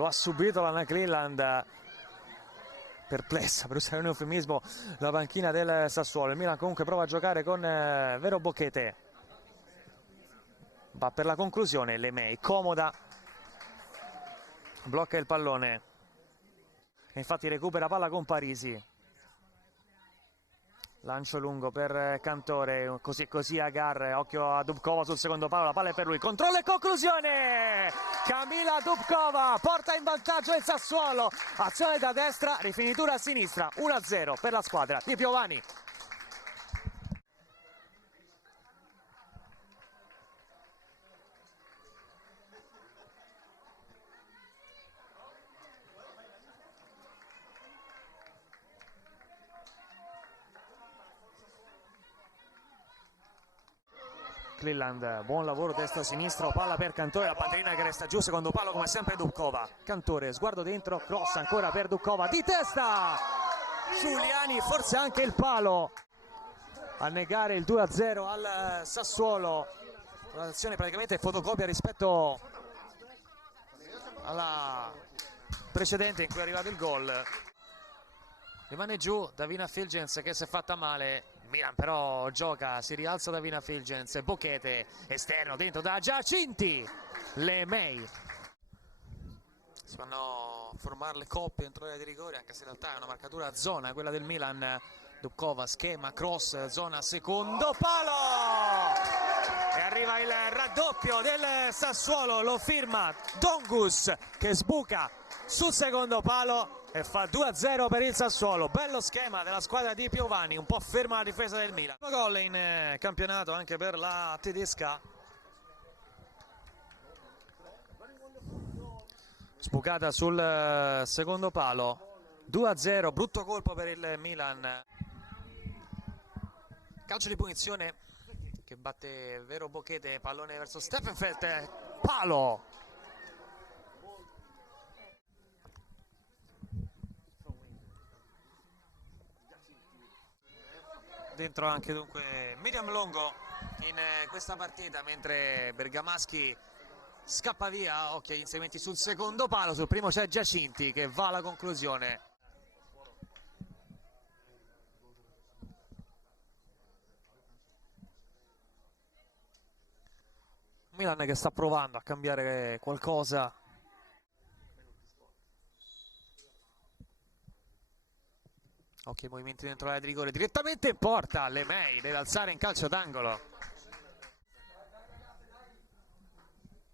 lo ha subito la Cleland, perplessa, per usare un eufemismo, la panchina del Sassuolo. Il Milan comunque prova a giocare con Vero Bocchete, va per la conclusione, Lemay comoda, blocca il pallone e infatti recupera palla con Parisi. Lancio lungo per Cantore, così Agar, occhio a Dubkova sul secondo palo, la palla è per lui, controllo e conclusione! Kamila Dubkova porta in vantaggio il Sassuolo, azione da destra, rifinitura a sinistra, 1-0 per la squadra di Piovani. Cleland, buon lavoro destra-sinistro, palla per Cantore, la bandierina che resta giù, secondo palo come sempre Dubkova. Cantore, sguardo dentro, cross ancora per Dubkova, di testa! Giuliani, forse anche il palo a negare il 2-0 al Sassuolo. Un'azione praticamente fotocopia rispetto alla precedente in cui è arrivato il gol. Rimane giù Davina Filgens che si è fatta male. Milan però gioca, si rialza Davina Filgens, Bocchete esterno dentro da Giacinti, Lemay. Si vanno a formare le coppie entro l'area di rigore, anche se in realtà è una marcatura a zona quella del Milan. Dubkova, schema, cross, zona secondo palo e arriva il raddoppio del Sassuolo, lo firma Dongus che sbuca sul secondo palo e fa 2-0 per il Sassuolo. Bello schema della squadra di Piovani, un po' ferma la difesa del Milan. Gol in campionato anche per la tedesca. Sbucata sul secondo palo. 2-0, brutto colpo per il Milan. Calcio di punizione che batte Vero Bocchete, pallone verso Steffenfeldt, palo! Dentro anche dunque Miriam Longo in questa partita, mentre Bergamaschi scappa via. Occhio agli inserimenti sul secondo palo, sul primo c'è Giacinti che va alla conclusione. Milan che sta provando a cambiare qualcosa. Occhio ai movimenti dentro l'area di rigore, direttamente in porta, Lemay deve alzare in calcio d'angolo.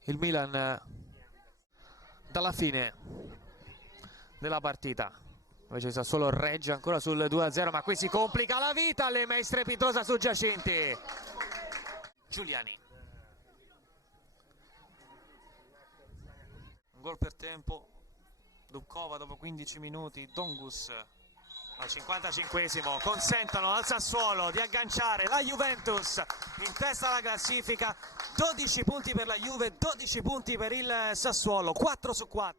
Il Milan dalla fine della partita, invece Sassuolo regge ancora sul 2-0, ma qui si complica la vita, Lemay strepitosa su Giacinti. Giuliani. Un gol per tempo, Dubkova dopo 15 minuti, Dongus al 55esimo consentono al Sassuolo di agganciare la Juventus in testa alla classifica. 12 punti per la Juve, 12 punti per il Sassuolo, 4 su 4.